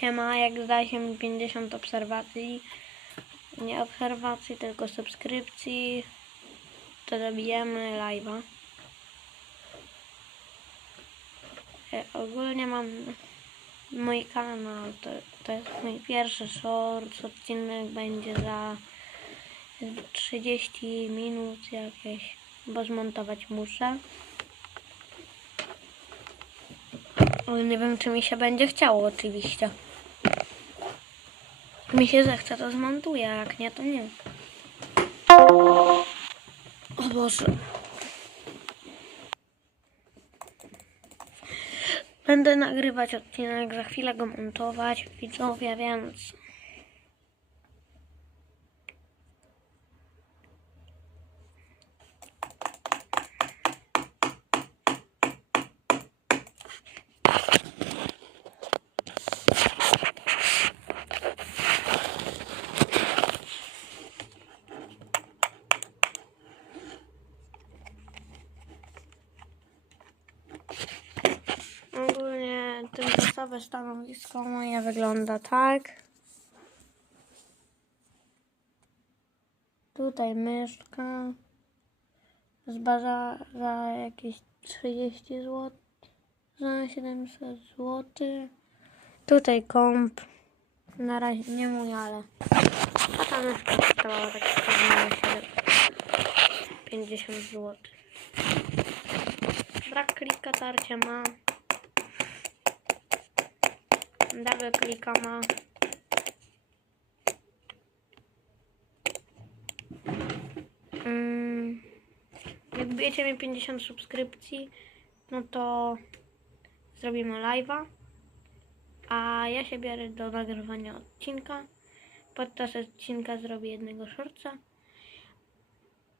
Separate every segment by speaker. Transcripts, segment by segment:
Speaker 1: siema, jak zdaje się mi 50 obserwacji, nie obserwacji, tylko subskrypcji, to dobijemy live'a. E, ogólnie mam mój kanał, to, to jest mój pierwszy short, odcinek będzie za 30 minut jakieś, bo zmontować muszę. Ale nie wiem, czy mi się będzie chciało, oczywiście. Mi się zechce, to zmontuję, jak nie, to nie. O Boże. Będę nagrywać odcinek, za chwilę go montować, widzowie, więc... Ogólnie tymczasowe stanowisko moje wygląda tak. Tutaj myszka z bazara jakieś 30 zł, za 700 zł. Tutaj komp, na razie nie mój, ale a ta myszka kosztowała tak samo 50 zł. Brak klika tarcia ma. Double klika ma. Mm, jak bijecie mi 50 subskrypcji, no to zrobimy live'a. A ja się biorę do nagrywania odcinka. Podczas odcinka zrobię jednego shortsa.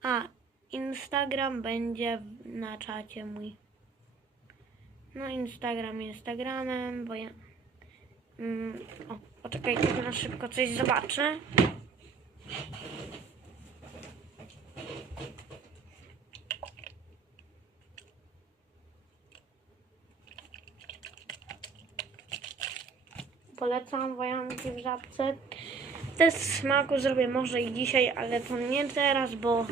Speaker 1: A Instagram będzie na czacie mój. No Instagram Instagramem, bo ja... Mm, o, poczekajcie, na szybko coś zobaczę. Polecam wojanki w żabce. Test smaku zrobię może i dzisiaj, ale to nie teraz, bo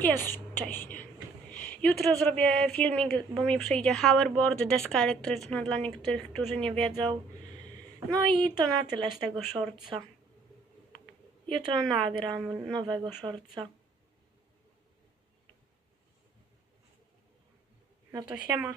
Speaker 1: jest wcześnie. Jutro zrobię filmik, bo mi przyjdzie hoverboard, deska elektryczna dla niektórych, którzy nie wiedzą. No i to na tyle z tego shortsa. Jutro nagram nowego shortsa. No to siema.